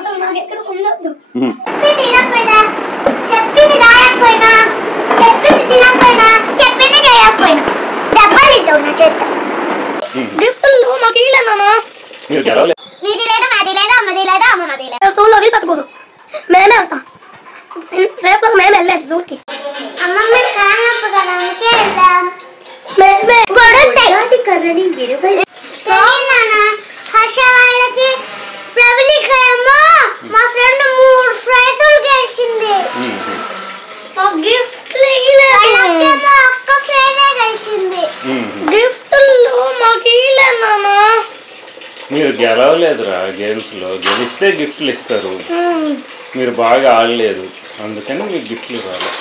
అసలు నాకు ఎక్కడ ఉండొద్దు. చెప్పింది రాయకపోయినా, చెప్పింది తినకపోయినా, చెప్పింది చేయకపోయినా డబ్బాలు తింటావు నా చేత. గిఫ్ట్లు మాకు ఇల్లేనా? నీది లేదా, మాది లేదా, అమ్మది లేదా, అమ్మది లేదా. సూళ్ళు వదిలి పట్టుకోదు. మేమే వెళ్తాం. రేపు మేము వెళ్ళేసి సూట్కి. అమ్మమ్మ కానప్పు కదా అందుకే వెళ్దాం. హర్ష వాళ్ళకి ప్రబలిక ఏమో మా ఫ్రెండ్ 3 ప్రైజులు గెలిచింది. అక్క ఫ్రైజే గెలిచింది. గిఫ్ట్లు మాకు ఇల్లేనా? మీరు గెలవలేదురా గేమ్స్ లో, గెలిస్తే గిఫ్ట్లు ఇస్తారు. మీరు బాగా ఆడలేదు అందుకని మీకు గిఫ్ట్లు రాలేదు.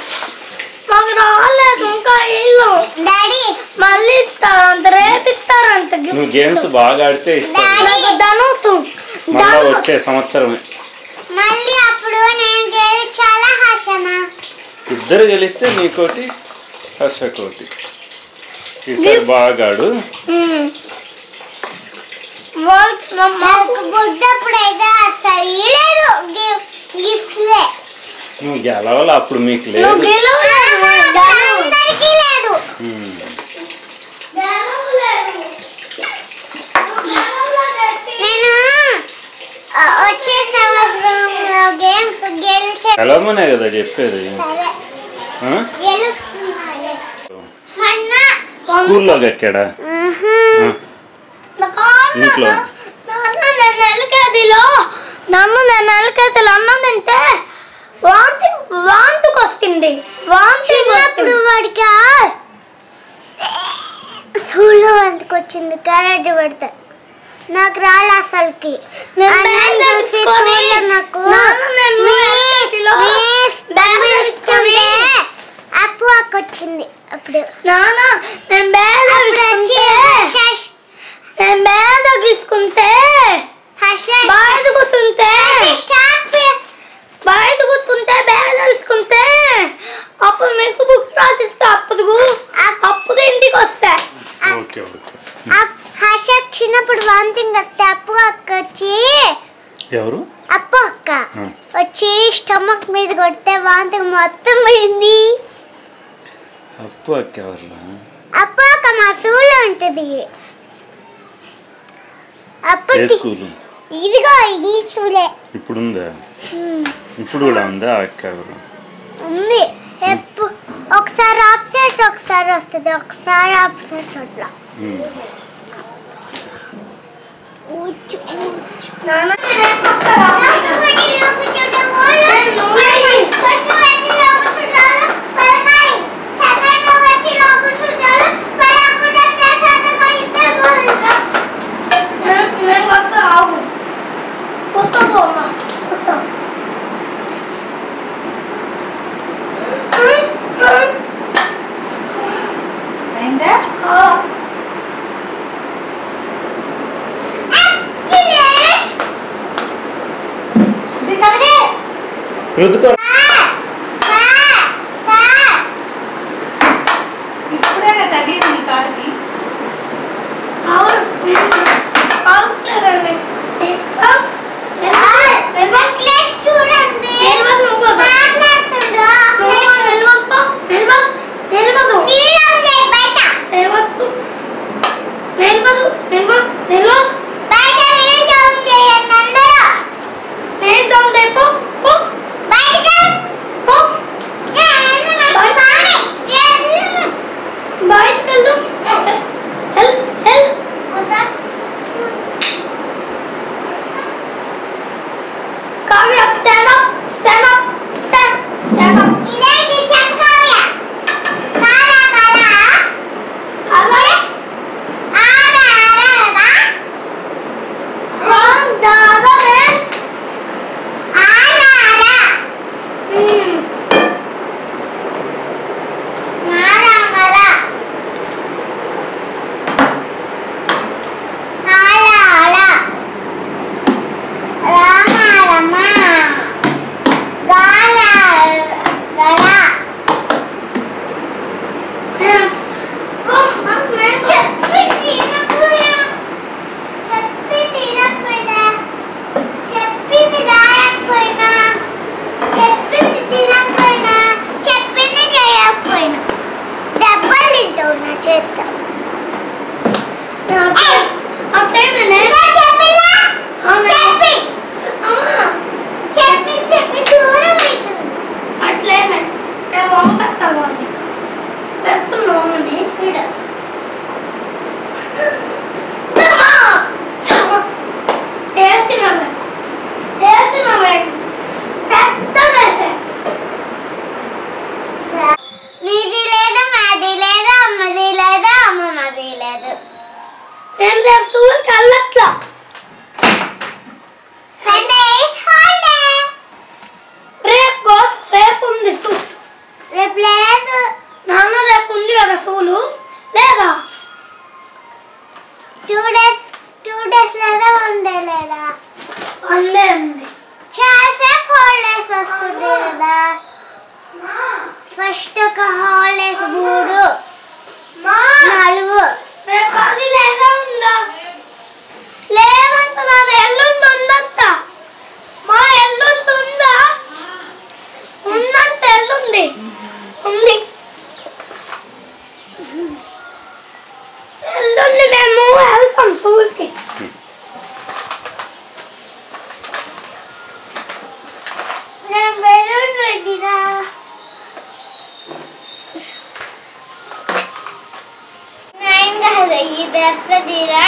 మాకు రాలేదు ఇంకా ఇల్లు. డాడీ మళ్ళీ ఇస్తారంట, రేపు ఇస్తారంట. నువ్వు గేమ్స్ బాగా ఆడితే ఇస్తారు. ధనుసు మళ్ళా వచ్చే సంవత్సరమే. మళ్ళీ అప్పుడు నేను గెలిచాలా హర్షనా? ఇద్దరు గెలిస్తే నీకోటి హర్షకోటి. ఈసారి బాగా ఆడు. మాకు బుడ్డప్పుడైతే అసలు లేదు గిఫ్ట్లే. నువ్వు గెలవాలి అప్పుడు మీకు లేదు. అందరికీ లేదు. నేను వచ్చే సంవత్సరంలో గేమ్స్ గెలిచే గెలవమనే కదా చెప్పేది. స్కూల్లో ఎక్కడా? ఇంట్లో నన్ను నేను ఎల్కేజీలో అన్నం తింటే వాంతికి వస్తుంది. చిన్నప్పుడు వాడికి స్కూల్లో వాంతికి వచ్చింది. క్యారెట్ పెడితే నాకు రాలే అసలుకి. అప్పు అక్క వచ్చింది అప్పుడు. నేను బేద తీసుకుంటే బయట కూర్చుంటే బేద తీసుకుంటే అప్పుడు మీకు బుక్స్ రాసిస్తే అప్పుడు ఇంటికి వస్తా. హర్ష చిన్నప్పుడు వాంతింగ్ వస్తే అప్పు అక్క వచ్చి ఎవరు అప్పు అక్క వచ్చి స్టమక్ మీద కొడితే వాంతింగ్ మొత్తం పోయింది. అప్పు అక్క ఎవరు? అప్పు అక్క మా స్కూల్లో ఉంటుంది. ఇదిగో ఈ స్కూలే ఇప్పుడు ఉందా? ఇప్పుడు కూడా ఉందా అక్క ఎవరు? ఉంది. ఒకసారి ఆప్సెట్ ఒకసారి వస్తుంది, ఒకసారి ఆప్సెట్ అట్లా. రుద్దుకో. ఇప్పుడైనా తగ్గింది నీ కాలుకి. నేను రేపు స్కూల్కి వెళ్ళట్లా. రేపు ఉంది స్కూల్. రేపు లేదు నాన్న, రేపు ఉంది కదా స్కూలు లేదా? 2 days లేదా 1 day లేదా? అందే ఉంది. చాలాసేపు హాలిడేస్ వస్తుంది కదా. ఫస్ట్ ఒక హాలిడేస్ 3 4. రేపు అది లేదా ఉందా? లేదంట, నాది ఎల్లుండి ఉందంట. మా ఎల్లుండి ఉందా? ఉందంట, ఎల్లుండి ఉంది. ఎల్లుండి మేము వెళ్తాం స్కూల్కి. నేను వెళ్ళినా ఇది ఎక్కడిరా?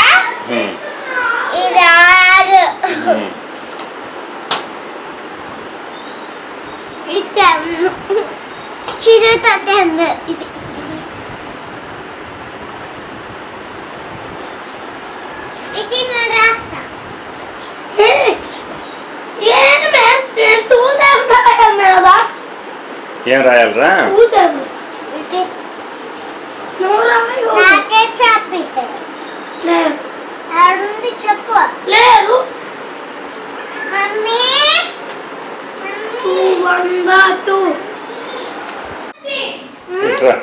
ఇది 6. ఇది చిరుత 10. ఇది ఇది నా రాస్తా. ఏం రాయాలరా? నాకే చెప్పితే ఆడుంది చెప్పు. లేదు మమ్మీ 2 ఇట్రా.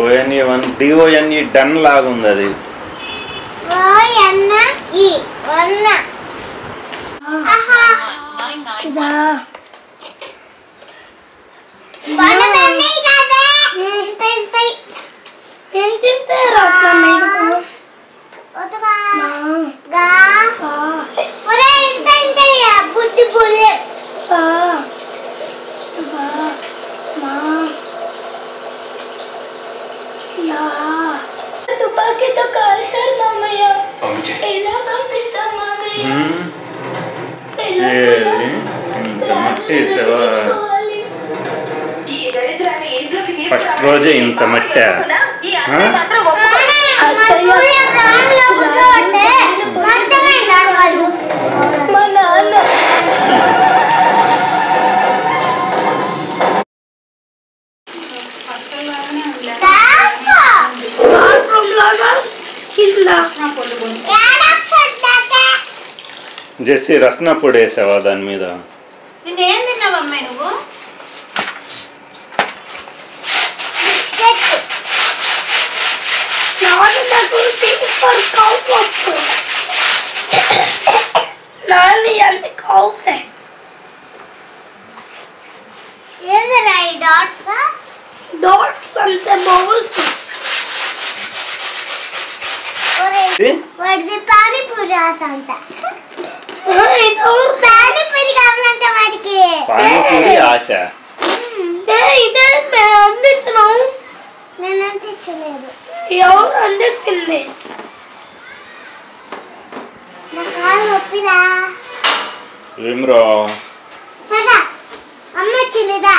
ONE DONE డన్ లాగుంది అది. బుద్ధి పులి తుపాకీతో కాల్చారు మామయ్య. ఎలా పంపిస్తారు మామయ్య? ఇంత మట్టి వేసావా? ఫస్ట్ రోజే ఇంత మట్టా? మా నాన్న జెస్సీ రసన పొడి వేసావా దాని మీద? నేనేం తిన్నావమ్మా నువ్వు? నాని అంటే కౌసే. డాట్స్ అంటే బౌల్స్. వాడిది పానీపూరి ఆశ అంట. ఇది పానీపూరి కావాలంటే వాడికి పానీపూరి ఆశ. ఇదే మేము అందిస్తున్నాం. నేను అందించలేదు. ఎవరు అందిస్తుంది? నా కాలు నొప్పిరా. ఏమ్రా? అమ్మ వచ్చిందిదా.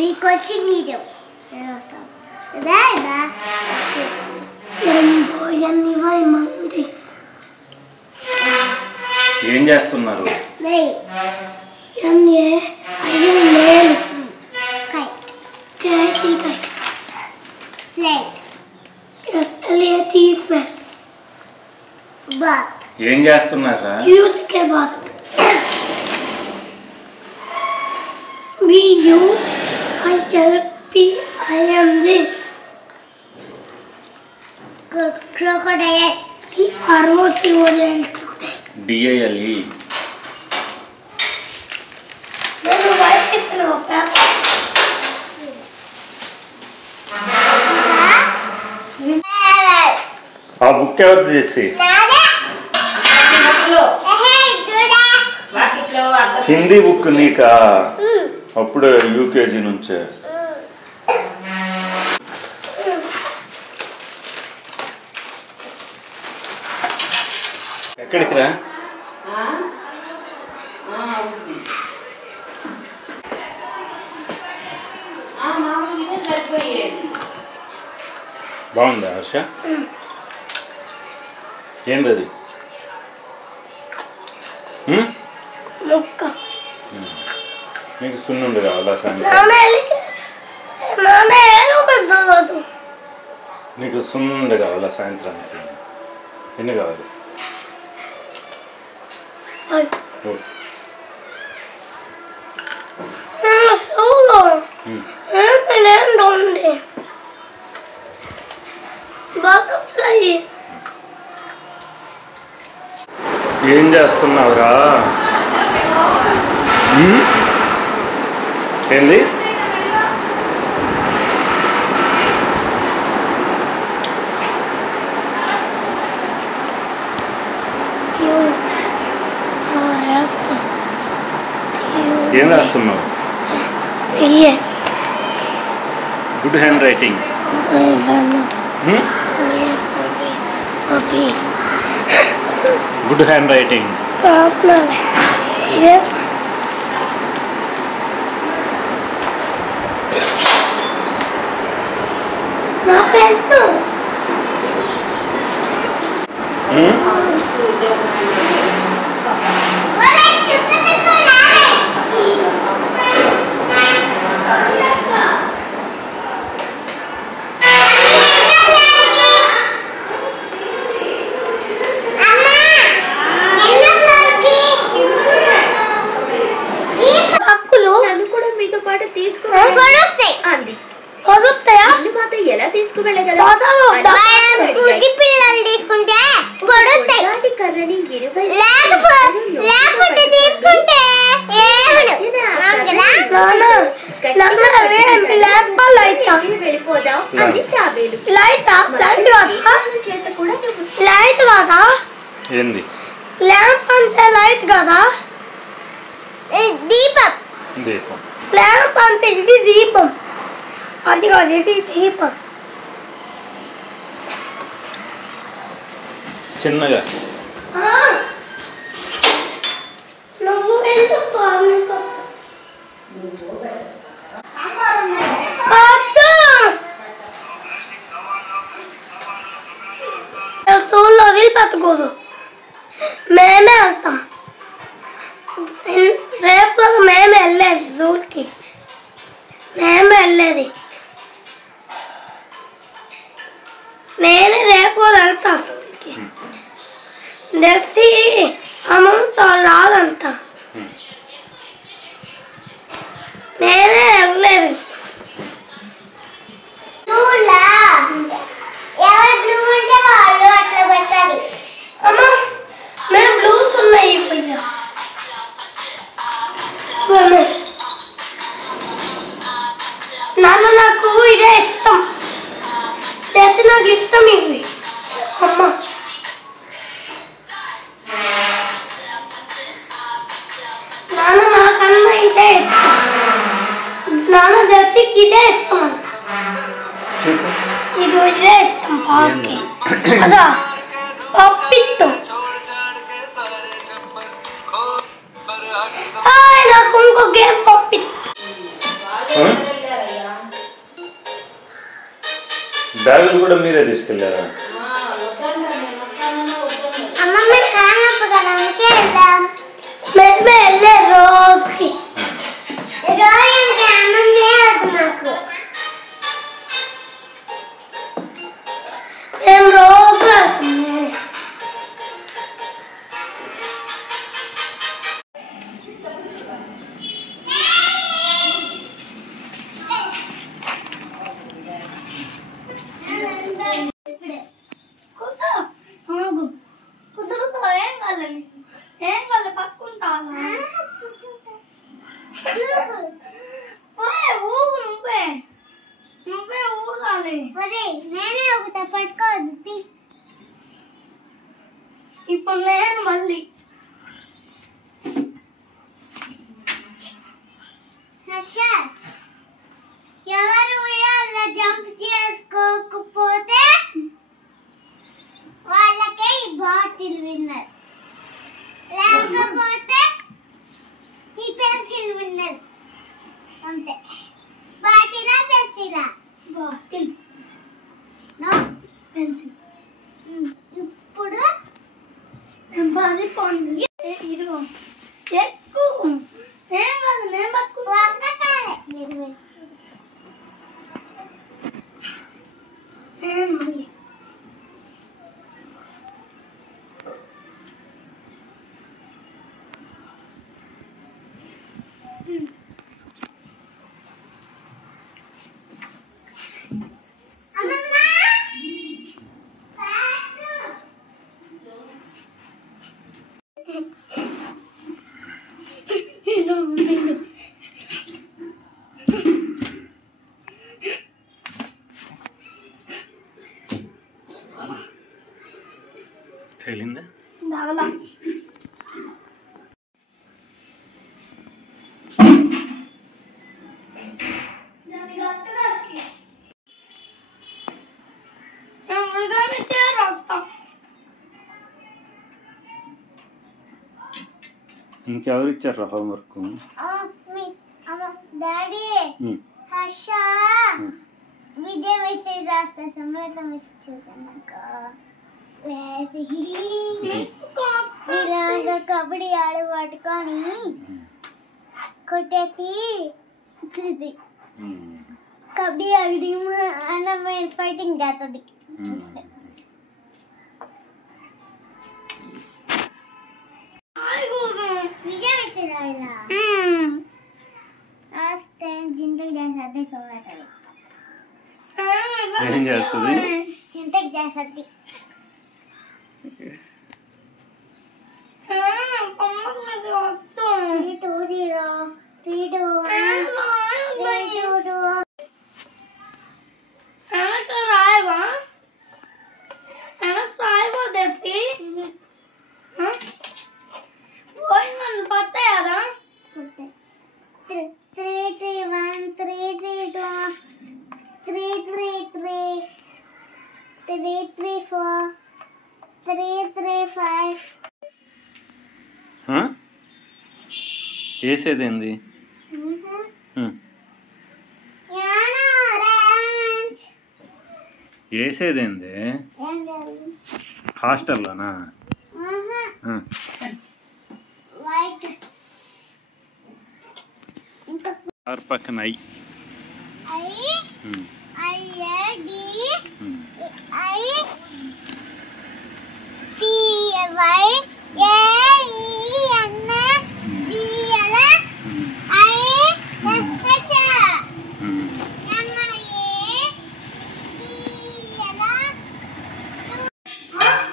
నీకు వచ్చింది మంది ఏం చేస్తున్నారు? ఏం చేస్తున్నారా? crocodile. C-R-O-C-O-D-I-L. DILE. ఆ బుక్ ఎవరిది చేసి? వాకిట్లో హిందీ బుక్ నీకా? అప్పుడే యూకేజీ నుంచే. ఎక్కడికి రా? బాగుందా హర్ష? ఏంటది? నీకు సున్నుండి కావాలా సాయంత్రం? నీకు సున్నుండి కావాలా సాయంత్రానికి? ఎన్ని కావాలి? ఏం చేస్తున్నావురా? ఏంది? ఏం రాస్తున్నావు? Good handwriting. Good handwriting. ఏంది ల్యాంప్ అంటే లైట్ కదా? దీపం. దీపం. ల్యాంప్ అంటే ఇది దీపం. అది కాదు, ఇది దీపం. చిన్నగా నువ్వు ఎందుకు స్కూల్లో వదిలిపెట్టకూడదు. మేమే వెళ్తాం. రేపు మేమే వెళ్ళేది స్కూల్కి. మేమే వెళ్ళేది. నేనే రేపు వెళ్తా స్కూల్కి. దర్శి అమౌంట్ రాదంట. నేనే వెళ్ళలేదు. అమ్మా మేము బ్లూస్ ఉన్నాయి. నాన్న నాకు ఇదే ఇష్టం. దర్శి నాకు ఇష్టం ఇవి. అమ్మ నాన్న నాకన్నా ఇదే ఇష్టం. నాన్న దర్శికి ఇదే ఇష్టం అంట. ఇది ఇదే ఇష్టం పాపకి. అదా పప్పిత్తం. నాకు ఇంకో గేమ్ పప్పిత్తం. బ్యాగులు కూడా మీరే తీసుకెళ్ళారా? మేమే వెళ్ళే రోజుకి మేము రోజు వెళ్తున్నాం. ఏం కాదు పట్టుకుంటాను. నువ్వే ఊగాలి. నేనే ఒకటి పట్టుకోవద్దు. ఇప్పుడు నేను మళ్ళీ అంతే. బాటిలా పెన్సిలా? బాటిల్. No pencil. ఇప్పుడు పది పొంది ఇదిగో ఎక్కువ ఏం కాదు నేను పట్టుకుంటా. వంకాయ మీరు తెలిందా? దావలా ఇంకెవరు ఇచ్చారు homework? Daddy Harsha Vijay message రాస్తా. సమృత మెసేజ్ చూసాక ఇలాగ కబడ్డీ ఆడ పట్టుకొని కొట్టేసి కబడ్డీ ఆడి అన్న ఫైటింగ్ చేస్తుంది. విజయ్ మెసేజ్ రాయలా రాస్తే జింతకు చేస్తుంది. సమృత ఏం చేస్తుంది? జింతకు చేస్తుంది. 3, 2, 0, 3, 2, 1, 3, 2, 2. రాయవా రాయవా తెసి పోయిందని పత్తాయారా? 3, 3, 1, 3, 3, 2, 3, 3, 3, 3, 3, 4, 3, 3, 5. వేసేదేంది? వేసేదేంది? హాస్టల్లోనా? వైట్ ఆరు పక్కన ఐ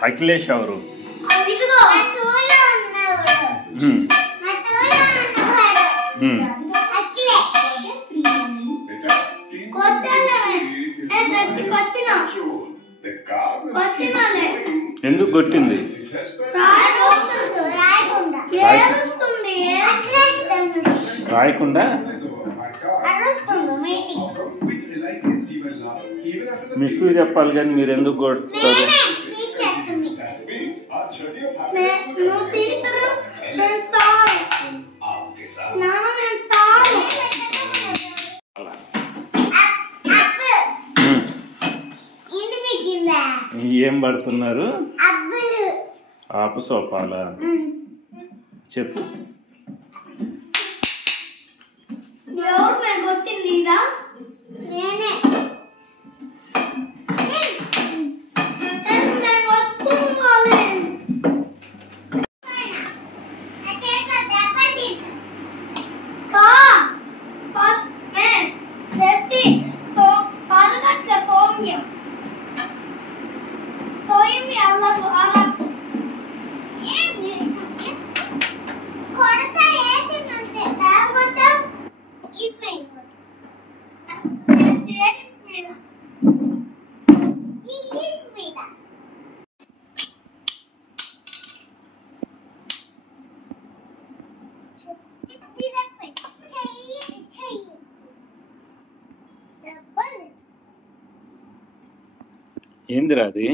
అఖిలేష్ ఎవరు? ఎందుకు కొట్టింది? రాయకుండా మిస్ చెప్పాలి కానీ మీరు ఎందుకు కొట్టారు? ఏం పడుతున్నారు? ఆపు సోపాలా చెప్పు. ఏందిరా అది?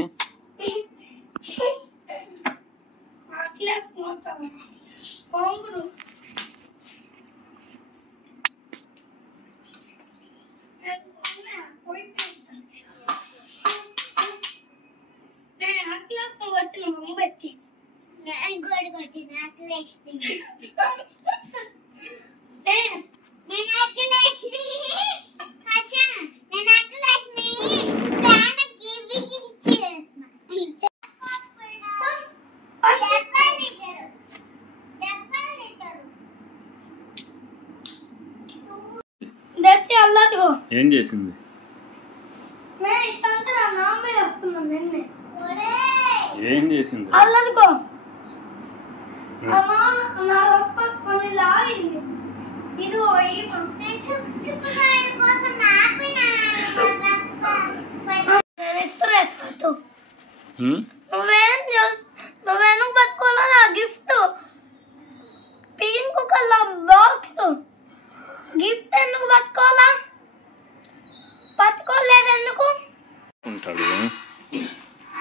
ఏం చేసింది? ఏం చేసింది? అల్లదుకో అమ్మా నా రొప్ప కొన్ని లాగింది. ఇదిగో నువ్వేను పట్టుకోవాలా నా gift pink colour box gift ఎందుకు పట్టుకోవాలా? పట్టుకోలేదు ఎందుకు? ఉంటాడు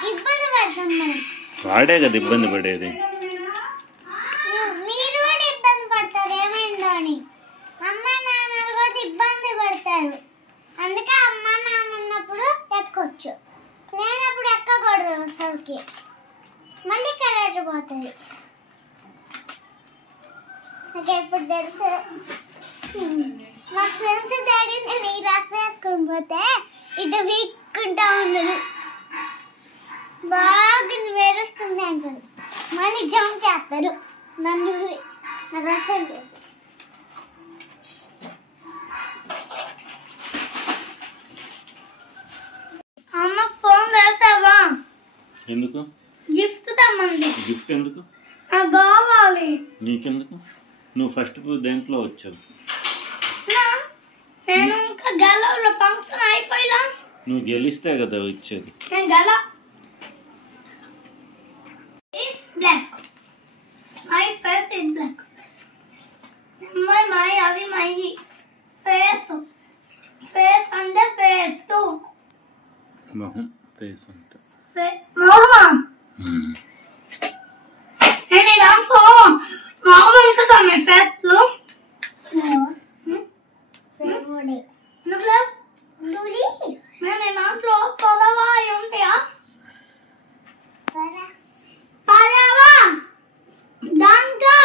ఇబ్బంది పడుతున్నాను. వాడే కదా ఇబ్బంది పడేది. మీరు కూడా ఇబ్బంది పడతారు ఏమైందో అని. అమ్మ నాన్నలు కూడా ఇబ్బంది పడతారు. అందుకే అమ్మ నాన్న ఉన్నప్పుడు ఎక్కొచ్చు, లేనప్పుడు ఎక్కకూడదు. అసలుకి మళ్ళీ కరెక్ట్ పోతుంది. నాకు ఎప్పుడు తెలుసు మా ఫ్రెండ్స్ డాడీ నేను ఈ రాత్రి వేసుకొని పోతే ఇటు వీక్కుంటా ఉన్నది. బాగా మెరుస్తుంది అంటుంది. మళ్ళీ జంప్ చేస్తారు నన్ను రసం. అమ్మ ఫోన్ చేసావా? ఎందుకు? గిఫ్ట్ తెమ్మంది. గిఫ్ట్ ఎందుకు? నాకు కావాలి. నీకెందుకు? నువ్వు ఫస్ట్ దేంట్లో వచ్చావు? నేను ఇంకా గెలవలో ఫంక్షన్ అయిపోయిలా. నువ్వు గెలిస్తే కదా వచ్చేది. నేను గెల black my face is black. My అది మై ఫేస్ ఫేస్ అంటే ఫేస్ టు మొహం ఫేస్ అంటే మొహం. నేను దాంట్లో మొహం ఉంటుందా మీ ఫేస్ లో? నేను దాంట్లో పొలవా ఉంటాయా? పదవా దంకా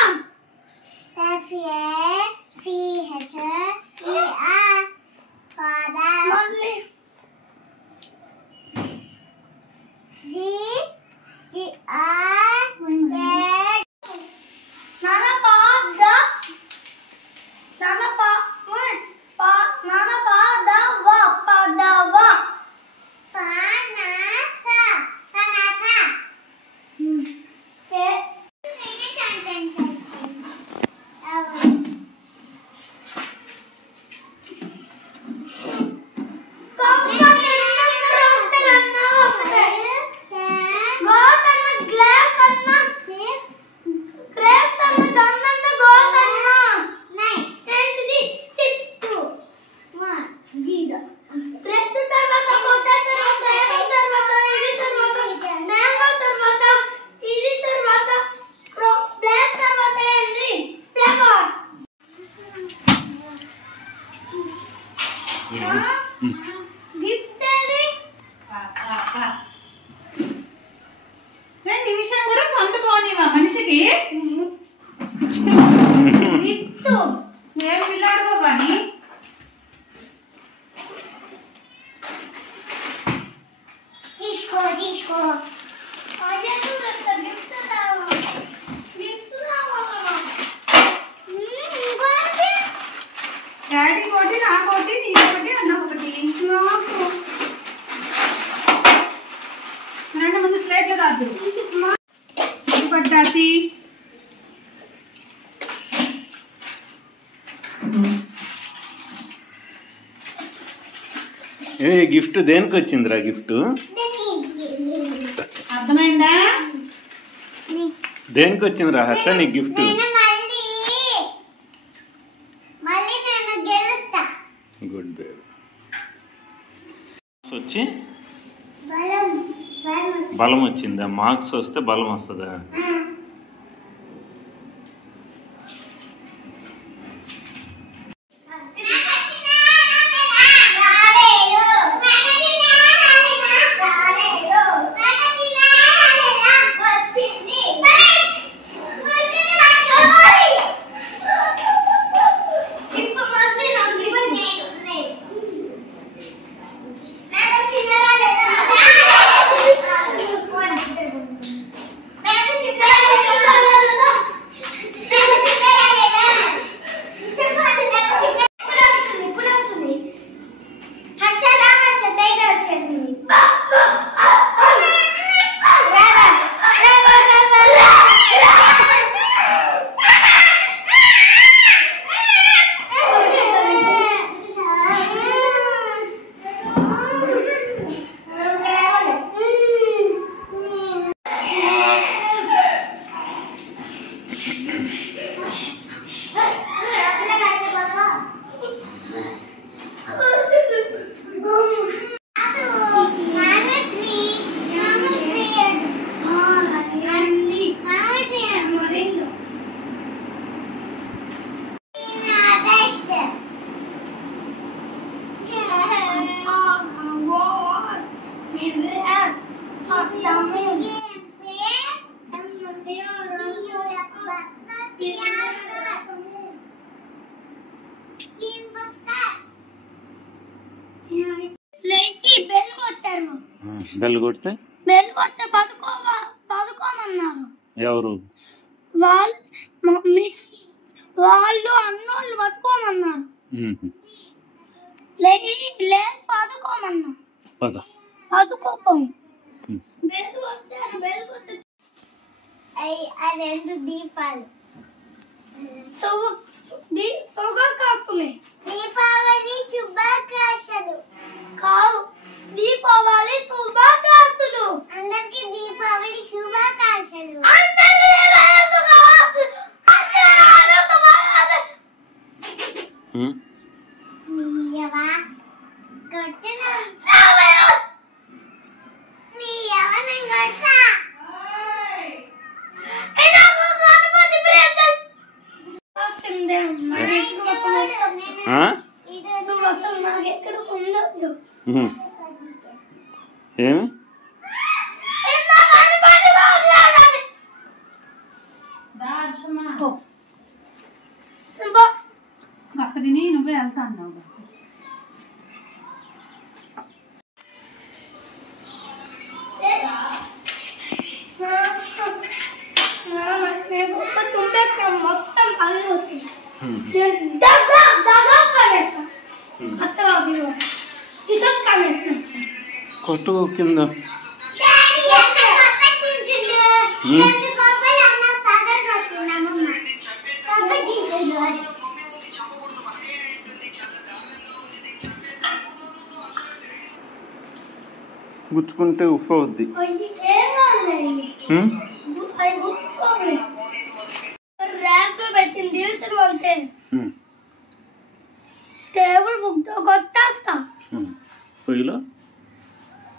మళ్ళీ నిమిషం కూడా సొంతకోనివా మనిషికి? ఏం పిల్లాడు కానీ తీసుకో తీసుకో. డాడీ కోటి నా కోటి నీ ఒకటి అన్న ఒకటి. రెండు ముందు స్లేట్లు కాదు పడ్డాసి. ఏ గిఫ్ట్ దేనికి వచ్చిందిరా? గిఫ్ట్ అర్థమైందా? దేనికి వచ్చిందిరా హర్ష నీ గిఫ్ట్? Good baby. వచ్చి బలం వచ్చిందా? మార్క్స్ వస్తే బలం వస్తుందా? బెల్ కొట్టారు. బెల్ కొడితే పదుకోమన్నారు. ఎవరు? వాళ్ళు అన్నోళ్ళు పదుకోమన్నారు. లేచి పదుకోమన్నా. పదుకోపం బెల్ కొట్టారు. బెల్ కొట్టే రెండు దీపాలు శుభాకాంక్షలే. దీపావళి శుభాకాంక్షలు. కాదు, దీపావళి శుభాకాంక్షలు. అందరికి దీపావళి శుభాకాంక్షలు. నువ్వు అసలు నాకు ఎక్కడ ఉండద్దు. ఏమి అక్క తిని నువ్వే వెళ్తా అన్నావు. మొత్తం పళ్ళు వచ్చింది. కొట్టు కింద. గుచ్చుకుంటే ఉఫ్ అవుద్ది. ర్యాక్ లో పెట్టింది తీసుకుని అంతే. టేబుల్ బుక్ తో కొట్టేస్తా.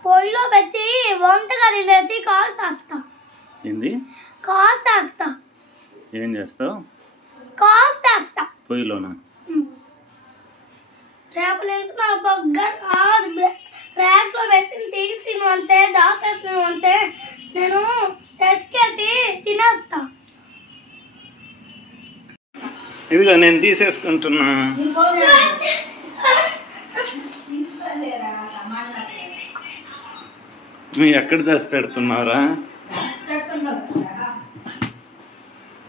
పొయ్యిలో పెట్టి వంటగది చేసి కాల్చేస్తా. ఏంది కాల్చేస్తా? ఏం చేస్తావు? కాల్చేస్తా పొయ్యిలోనా? రేపు లేసి నా బొగ్గర్ ర్యాక్ లో పెట్టింది తీసి అంతే దాసేసిన అంతే నేను ఎత్తికేసి తినేస్తా. ఇదిగో నేను తీసేసుకుంటున్నా. నువ్వు ఎక్కడ దాచి పెడుతున్నావురా?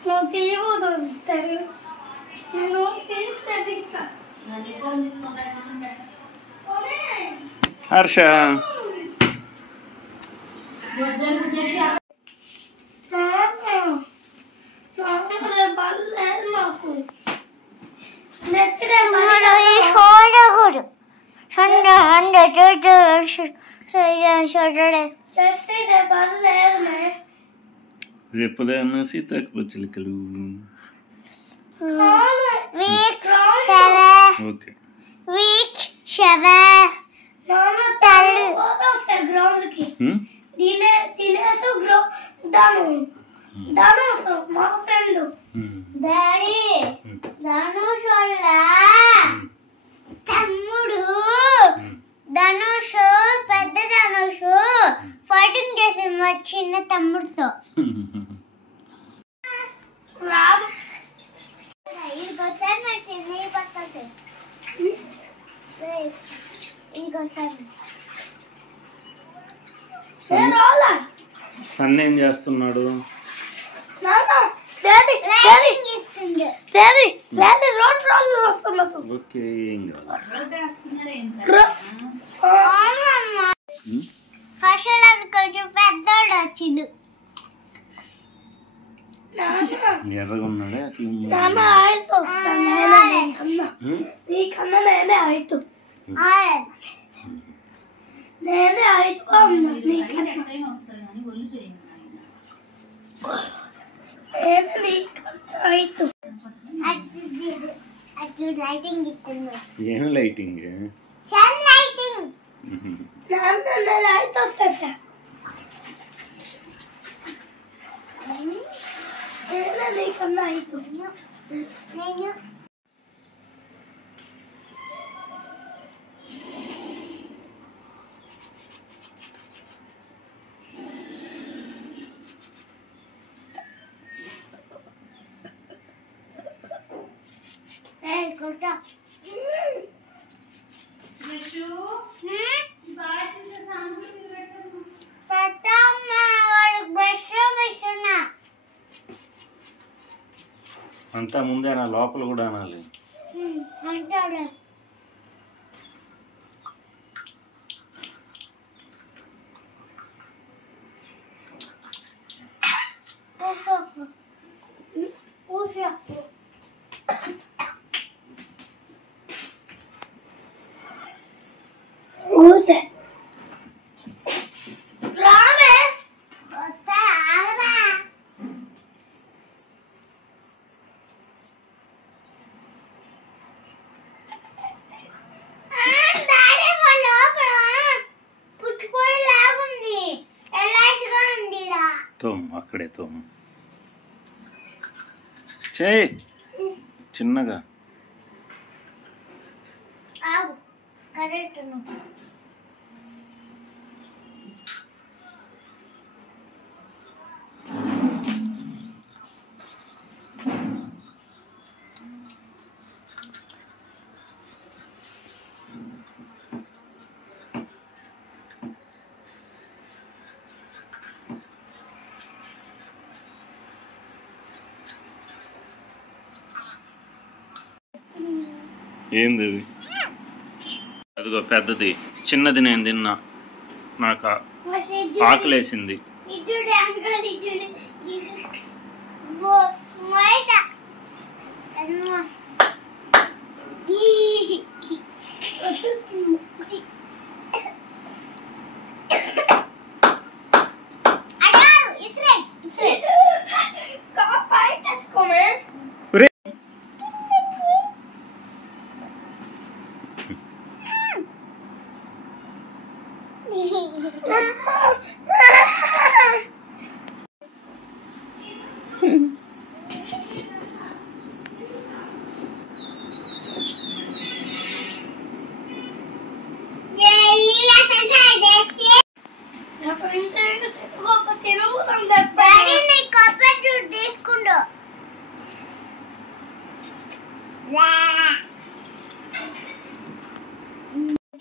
నువ్వు తీయదు సరే, నేను తీసి తెప్పిస్తా. హర్ష రేపుదేమన్నా సీతాకు చిలుకలు. ఓకే గ్రౌండ్ కి తినేసి ధనుష్ మా ఫ్రెండ్ డాడీ ధనుష్ వాళ్ళ తమ్ముడు ధనుష్ పెద్ద ధనుష్ ఫైటింగ్ చేసింది మా చిన్న తమ్ముడితో. రాదు ఇదిగొచ్చాను నా చిన్నవి పక్కకి ఇదిగొచ్చాను. సన్ ఏం చేస్తున్నాడు? ఓకే ఏం హర్షలాడు కొంచెం పెద్దోడు వచ్చిండు. ఎర్రగా ఉన్నాడే నీకన్నా నేనే హైట్. ఆరెంజ్ నేనే హైట్గా ఉన్నా నీకన్నా. హైట్ అటు లైటింగ్ ఇస్తుంది. ఏం లైటింగ్? Sun lighting. నాన్న హైట్ వస్తా. నీకన్నా హైట్ నేను కొట్ట అంతా ముందే నా లోపల కూడా అనాలి. అంటాడు. ఊసే రామే వస్తా ఆగరా. డాడీ వాళ్ళ లోపల పుచ్చిపోయి లాగుంది. ఎలాసిగా ఉంది. అక్కడే తోము చేయి చిన్నగా. ఆగు కరెక్ట్. ఏంది అది? అదిగో పెద్దది, చిన్నది నేను తిన్నా, నాకు ఆకలేసింది.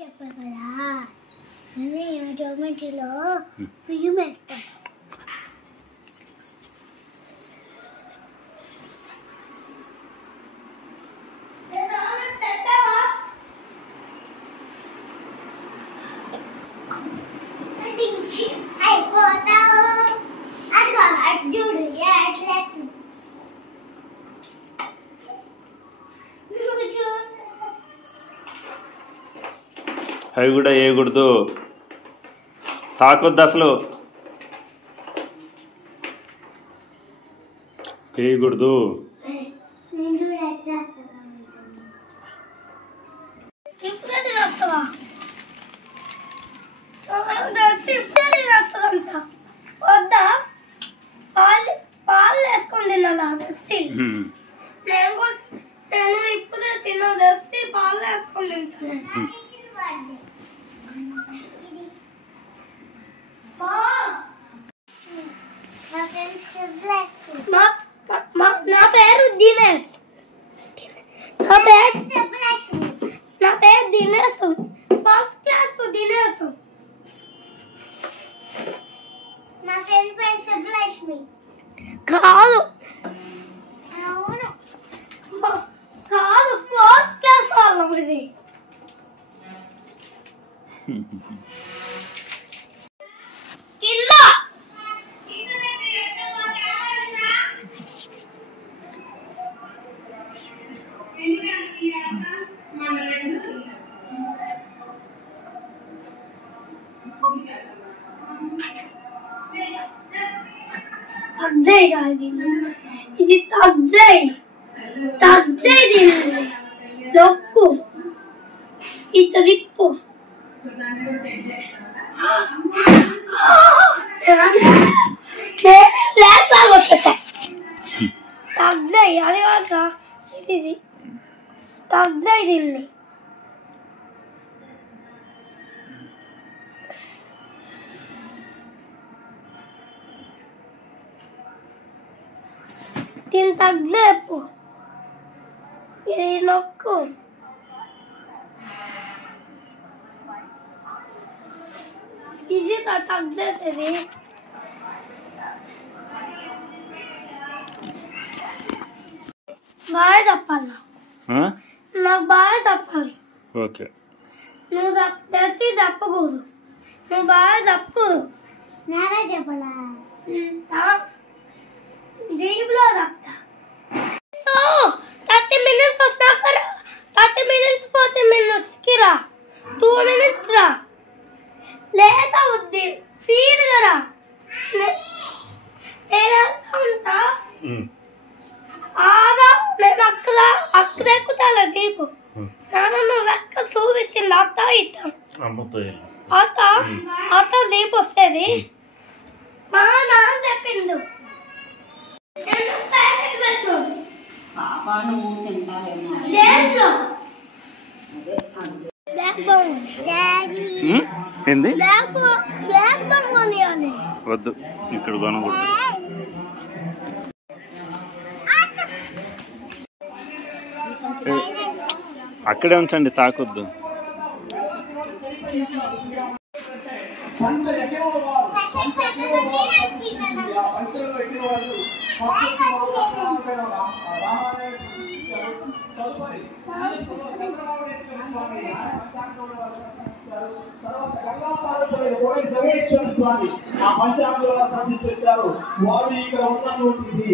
చెప్పా కదా టొమాటోలో బియ్యం వేస్తాం. అయిపోతావు. అదిగో అర్జుడు ఎట్లేదు. అవి కూడా వేయకూడదు, తాకొద్దు అసలు, వేయకూడదు. వద్దా పాలు వేసుకొని తినాలి. నేను ఇప్పుడే తినదసి పాలు వేసుకొని తింటాను. నా పేరు దినేష్. నా పేరు దినేష్. First class Dinesh. నా ఫ్రెండ్ పేరు సుబ్బలక్ష్మి. కాదు అవును కాదు, ఫోర్త్ క్లాస్ వాళ్ళం ఇది. కింద తగ్జాయి కాదు, ఇది తగ్జాయి. తగ్జాయి తినండి. నొక్కు ఇత తిప్పు. తగ్జాయి అది కాక ఇది తగ్జాయి తిండి. దీన్ని తగ్గలేపు. ఇది నొక్కు. ఇది తగ్గేసేది. బాగా చెప్పాలి ఆ? నాకు బాగా చెప్పాలి. ఓకే. నువ్వు తెలిసి చెప్పకూడదు. నువ్వు బాగా చెప్పు. నేనే చెప్పలా జీబులో చెప్తా. సో 30 minutes వస్తాక 30 minutes 40 minutes కి రా. 2 minutes కి రా. లేట్ అవుద్ది. ఫీడ్ రా. నేను వెళ్తా ఉంటా. ఆగా నేను అక్కడ ఎక్కుతాను జీపు. నాన్న నువ్వు ఎక్క చూపిస్తుంది అత్త ఇద్దా అత్త జీపు వస్తుంది. మా నాన్న చెప్పిండు ఏంది బ్లాక్ బొంగ్ కొనియాలి. వద్దు ఇక్కడ కొనకూడదు. అక్కడే ఉంచండి, తాకొద్దు. స్వామి ఆ పంచాంగంలో శాసించారు. వారు ఇక్కడ ఉన్నటువంటి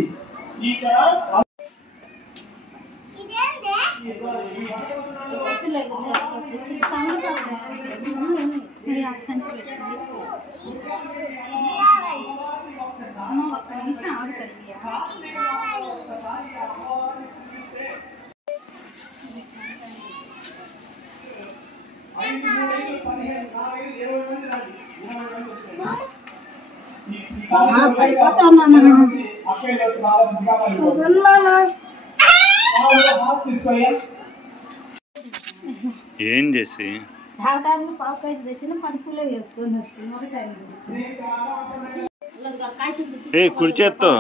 ఏం చేసి కుడి చేత్తో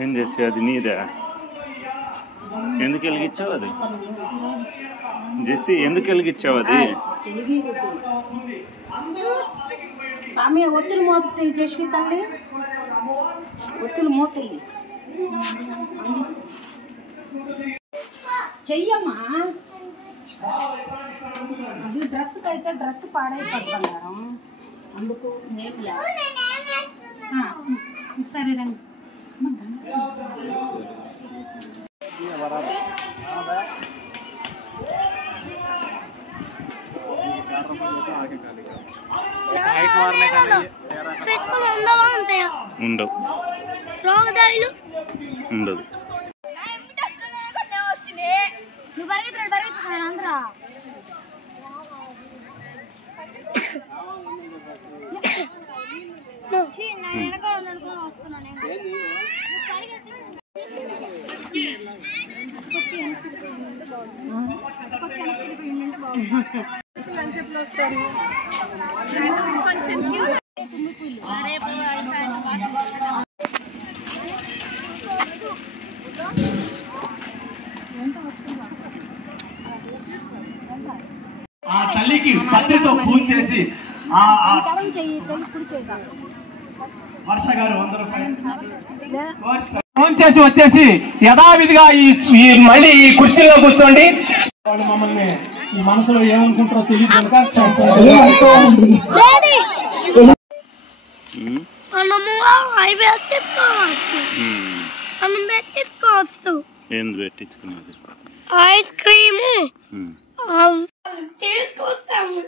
ఏం చేసి అది నీదే. ఎందుకు వెలిగించావు అది జెస్సీ? ఎందుకు వెలిగించావు అది? ఒత్తులు మోతాయి జస్వి తల్లి, ఒత్తులు మోతాయి చెయ్యమ్మా. అది డ్రెస్కి అయితే డ్రెస్ పాడైపోతున్నాం అందుకు. సరే రండి. ఉండవు. ఉండదు. ఆ తల్లికి పత్రితో పూజ చేసి వర్ష గారు 100 రూపాయలు ఫోన్ చేసి వచ్చేసి యథావిధిగా ఈ మళ్ళీ ఈ కుర్చీలో కూర్చోండి. వాళ్ళు మమ్మల్ని ఈ మనసులో ఏమనుకుంటారో తెలియదు కనుక ఐస్ క్రీమ్ తీసుకొస్తాము.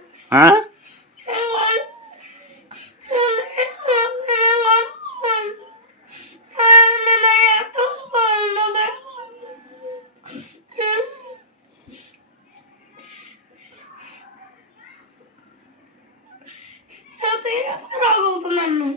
తీసుకురాబోతున్నాను.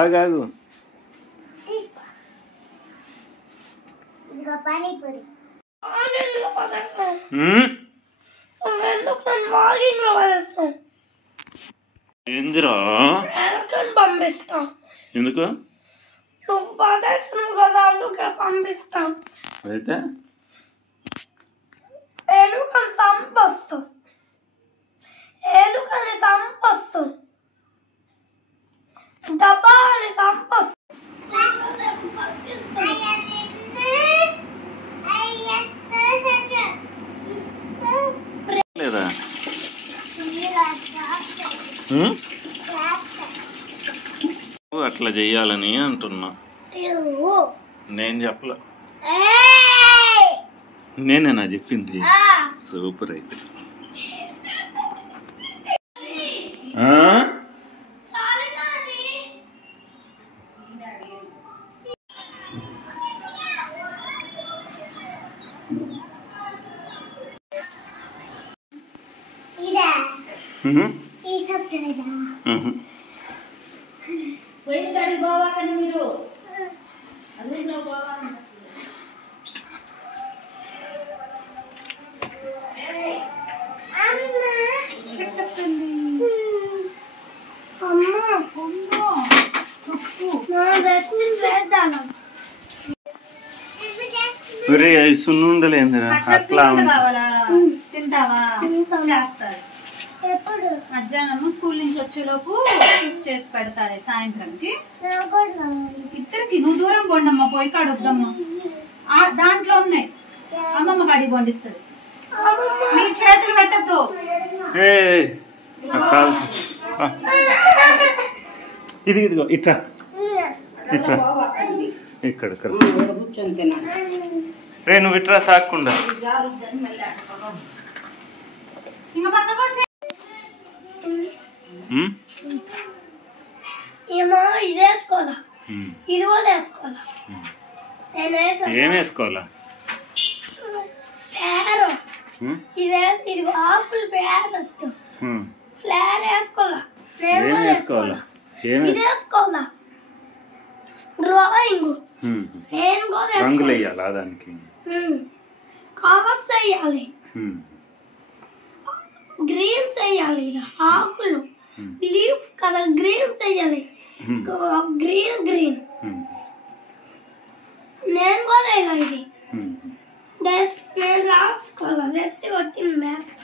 ఆగాగు. ఇదిగో పానీపూరి. ఏందిరా? పంపిస్తాం. ఎందుకు? నువ్వు పదేస్తున్నావు కదా, అందుకే పంపిస్తాం. అయితే ఎలుకని సంపొస్తాం. ఎలుకని సంపొస్తాం. డబ్బాని సంపొస్తాం. లేదా? అట్లా చెయ్యాలని అంటున్నా. నేను చెప్పలే, నేనేనా చెప్పింది? సూపర్. అయితే సున్నుండలేందిరా అట్లా తింటావా? చేస్తాడు. మధ్యాహ్నం స్కూల్ నుంచి వచ్చేలోపు చేసి పెడతాడే సాయంత్రంకి. ఇద్దరికి నువ్వు దూరం కొండమ్మా, పోయి కాడొద్దమ్మా. దాంట్లో ఉన్నాయి, అమ్మమ్మ కాడికి పండిస్తుంది. మీ చేతులు పెట్టద్దు. ఇదిగో ఇట్లా ఇట్లా ఇక్కడ రే, నువ్వు ఇట్లా తాకుండా. ఏమో ఇది వేసుకోవాలా, ఇది కూడా వేసుకోవాలా. ఏం వేసుకోవాలా? పేరు ఇది ఆకులు పేరొచ్చు. ఫ్లేర్ వేసుకోవాలా. ఏం వేసుకోవాలా? ఇది వేసుకోవాలా. డ్రాయింగ్ నేను కూడా రంగులు వేయాలా దానికి? కలర్స్ వేయాలి. గ్రీన్స్ వేయాలి. ఆకులు లీఫ్ కదా, గ్రీన్స్ వేయాలి. గ్రీన్ గ్రీన్ నేను కూడా వేయాలి. ఇది నేను రాసుకోవాలా. తెసి వచ్చింది మ్యాథ్స్.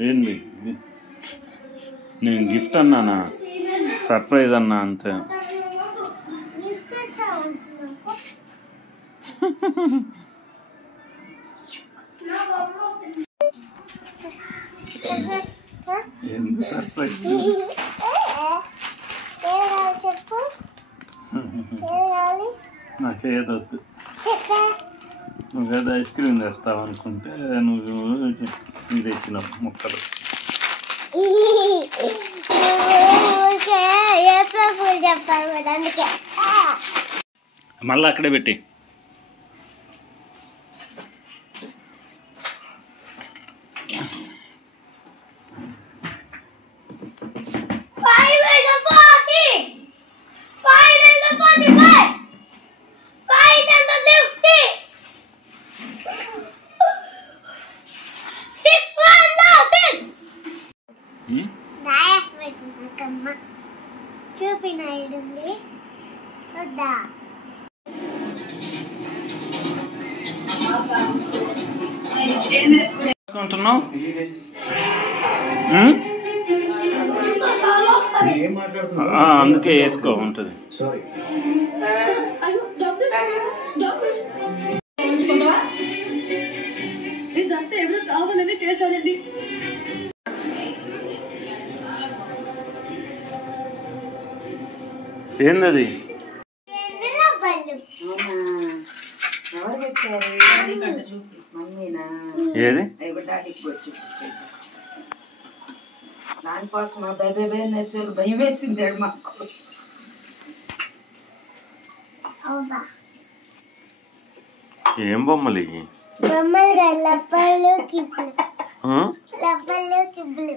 ఏంది? నేను గిఫ్ట్ అన్నానా? సర్ప్రైజ్ అన్నా అంతే. ఏంది సర్ప్రైజ్? చెప్పు. నాకేదొద్దు. నువ్వు ఏదో ఐస్ క్రీమ్ తెస్తావు అనుకుంటే నువ్వు ఇది తెచ్చినావు ముక్కలు. మళ్ళీ అక్కడే పెట్టి. చూపినాడు వద్దా? వేసుకుంటున్నావు? అందుకే వేసుకో ఉంటుంది. ఇదంతా ఎవరు కావాలని చేశారండి. ఏందది? ఏది? దానికోసం భయం వేసింది మాకు. ఏం బొమ్మలు ఇవి? మామూలుగా లప్పలు కిప్పులు లప్పలు కిప్పులు.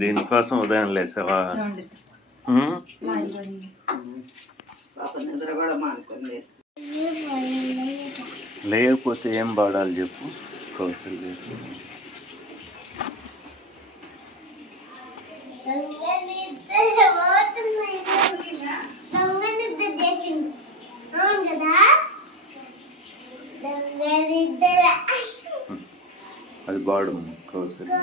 దీనికోసం ఉదయం లేసావా? పాప నిద్ర కూడా మానుకుంది. లేకపోతే ఏం పాడాలి చెప్పు కౌశల్య? అవును కదా. అది పాడు కౌశల్య.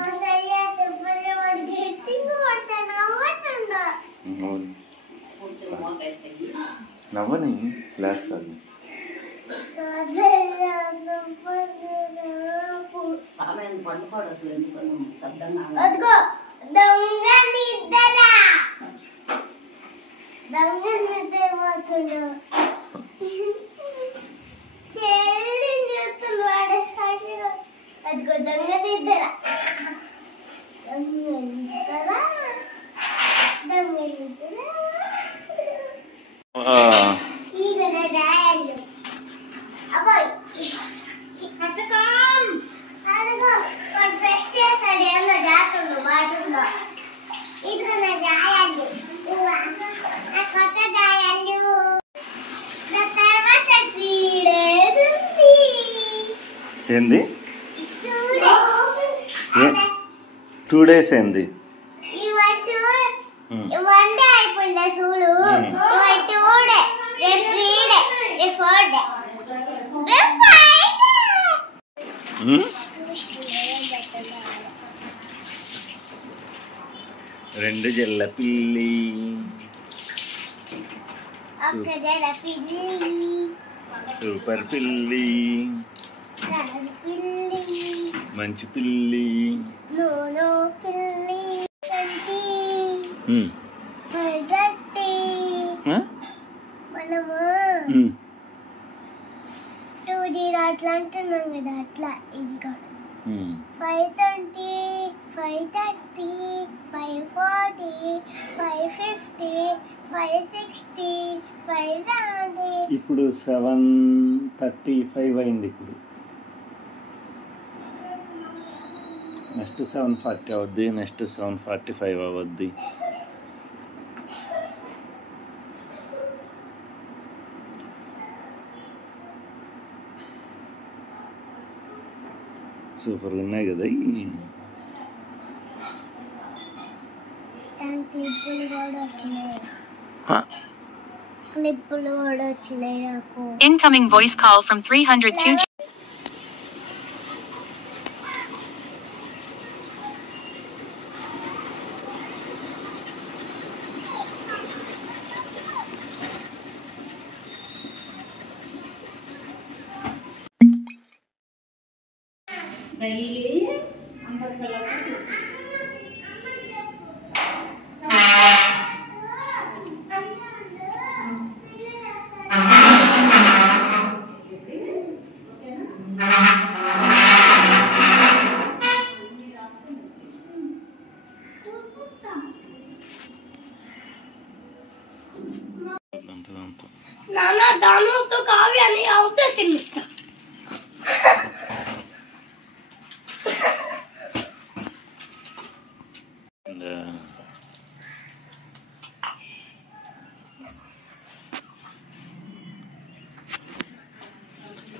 నవ్వని లేస్తాను. అదిగో దొంగ నిద్ర దొంగ నిద్ర పోతుండు. అదిగో దొంగ నిద్ర దొంగ నిద్ర దొంగ నిద్ర. ಈಗ ರಾಯಲ್ಲು ಅಬೋಯ್ ಹರ್ಷಕಂ ಅದಿಗೋ ಒಂದು ಫ್ರೆಶ್ చేస్తాడు ఏందో జాతుండు బాటుండు. ఇదిగో నా రాయల్లు నా కొత్త రాయల్లు. నా తర్వాత 3 days ఉంది. ఏంది 2 days ఏంది? వన్ డే అయిపోయిందా చూడు. 2 డే రేపు 3 డే రేపు 4 డే రేపు 5 డే. రెండు జల్ల పిల్లి ఒక్క జడ పిల్లి సూపర్ పిల్లి పిల్లి మంచి పిల్లి నోనో పిల్లి కంటి మనము 2G అట్లా అంటున్నాం కదా. అట్లా ఇంకా 5:20 5:30 5:40 5:50 5:60 5:70. ఇప్పుడు 7:35 అయింది. ఇప్పుడు నెక్స్ట్ 7:40 అవుద్ది. నెక్స్ట్ 7:45 అవద్ది. సూపర్గా ఉన్నాయి కదా. క్లిప్పులు కూడా వచ్చినాయి నాకు. Incoming voice call from 302. నాన్న దానితో కావ్యాన్ని అవుతేసింది.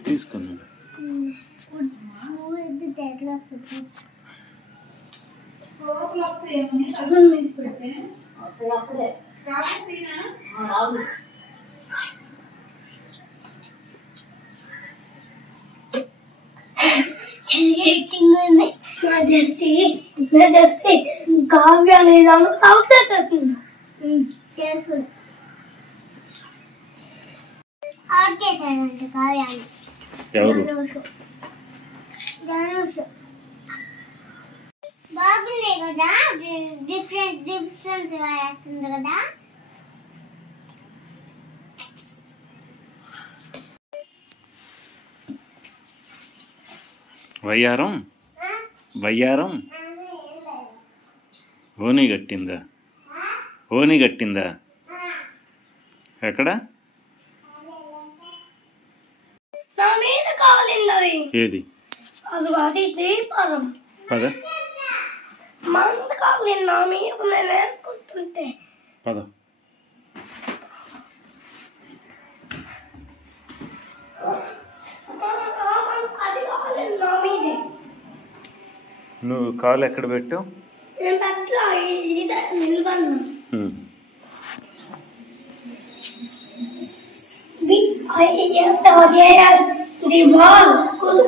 తీసుకున్నాను. కావ్యాన్ని అవుతేసేసింది. తెలుసు ఆర్కేసాడంటే కావ్యాన్ని. ఎవరు? బాగున్నాయి కదా. డిఫరెంట్ గా వేస్తుంది కదా. వయ్యారం వయ్యారం ఓని కట్టిందా? ఓని కట్టిందా? ఎక్కడ? కావాలండి అది. ఏది అది దీపారం పద మంట కావాలండి నా మీద నేను వేసుకుంటుంటే. పద అది కావాలండి నా మీదే. నువ్వు కాలు ఎక్కడ పెట్టావు? నేను అట్లా నిలబడినా. The wall. Good